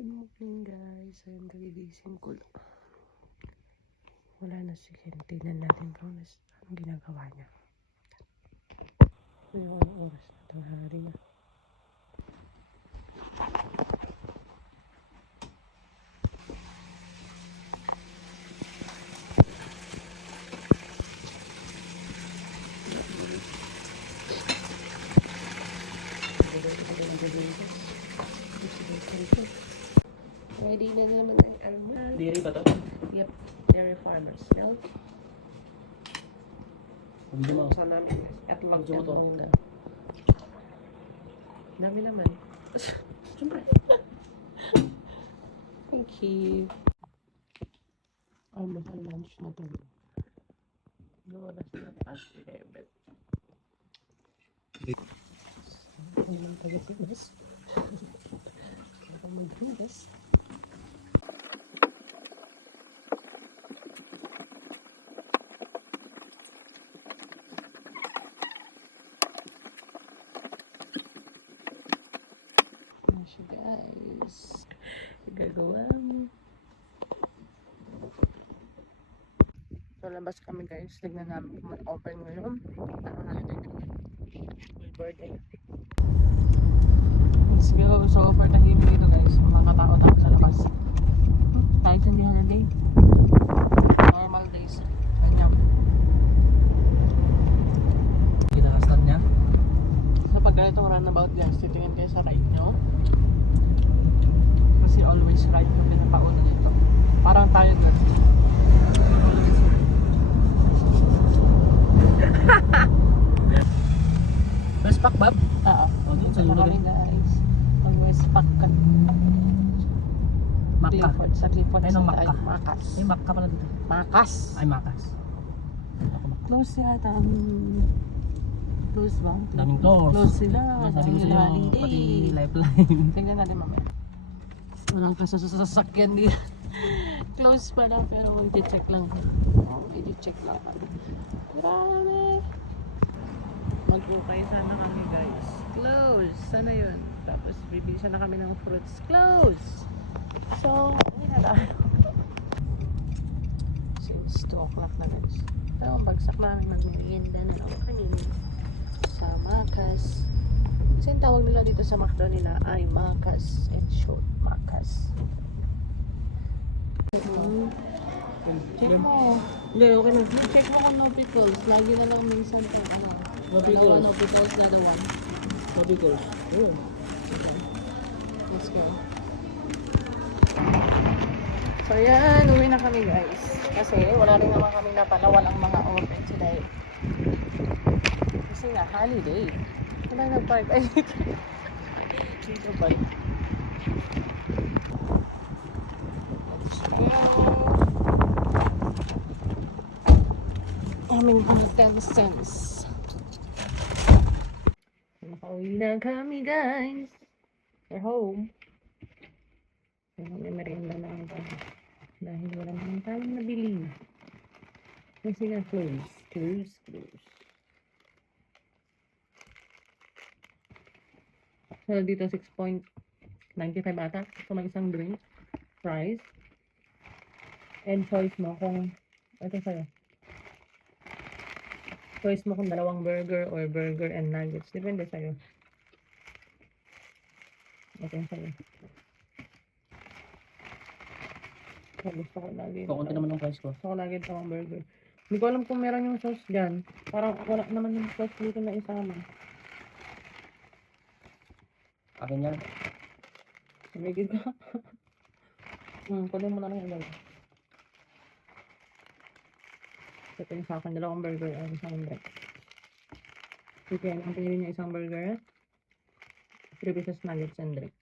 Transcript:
Good morning guys. Ayun, kagigising ko lang. Wala na si Ken. Tignan natin kung anong ginagawa niya. So yung oras na tanghali na. Ready na naman ang almond. Dairy ba to? Yep. Dairy Farmers Milk. Video mo. Sa namin. At lang Video mo to. muna. Dami naman. Siyempre. Thank you. Almost ang lunch na to. Oras na past 11. Ako naman taga-fitness. Ako mag-fitness. Siya guys, gagawa mo. So labas kami guys, tignan namin kung open ngayon. Ano natin may birthday. Let's go. So for tahimik dito guys, mga katao-tao sa labas. Kahit hindi holiday, normal days, ganyan. Kinakastan niya. So pag ganitong runabout guys, titingin kayo sa right nyo. Kasi always right yung pinapauna dito. Parang tayo na. Westpac, Bob? Oo. Dun sa Sa lugar. kami guys. Mag-Westpac ka. Macca. Clifford. Sa Clifford. Ay, no, Macca. Ay, Macas. Ay, Macca pala dito. Macas. Ay, Macas. Ako, Macca. Close yata. Close ba? Daming close. Close sila. Sabi ko sa'yo, Holiday. pati lifeline. Tingnan natin mamaya. Walang kasasasakyan dito. Close pa lang pero mag-check lang. I-check lang. Grabe. Mag-ukay sana kami guys. Close. Sana yun. Tapos bibili sana kami ng fruits. Close. So, hindi na tayo. Since 2 o'clock na guys. Pero bagsak na mag-merienda na ako kanina. Sa Macas. Kasi ang tawag nila dito sa McDo nila ay Macas and short Macas. Check mo. Hindi, okay na. Check mo kung no pickles. Lagi na lang minsan to ano. No pickles. No pickles na the one. Sabi ko. Oh. Okay. Let's go. So yan, uwi na kami guys. Kasi wala rin naman kami napala. Walang mga open today. Kasi nga, holiday. Wala nag-park. Ay, dito ba? Aming pang-10 Nakauwi na kami guys. We're home. May merienda na ako. Dahil wala naman tayong nabili. Kasi nga close. So dito 6.95 ata. So may isang drink, fries, and choice mo kung ito sa'yo. Choice mo kung dalawang burger or burger and nuggets. Depende sa'yo. Ito yung sa'yo. So, gusto ko lagi. Kukunti naman ang price ko. Gusto ko lagi dalawang burger. Hindi ko alam kung meron yung sauce dyan. Parang wala naman yung sauce dito na isama. Akin yan. Sumigil ka. Kunin mo na lang yung burger. Ito yung sa akin, dalawang burger at isang drink. Chicken, ang pinili niya isang burger, 3 pieces nuggets and drink.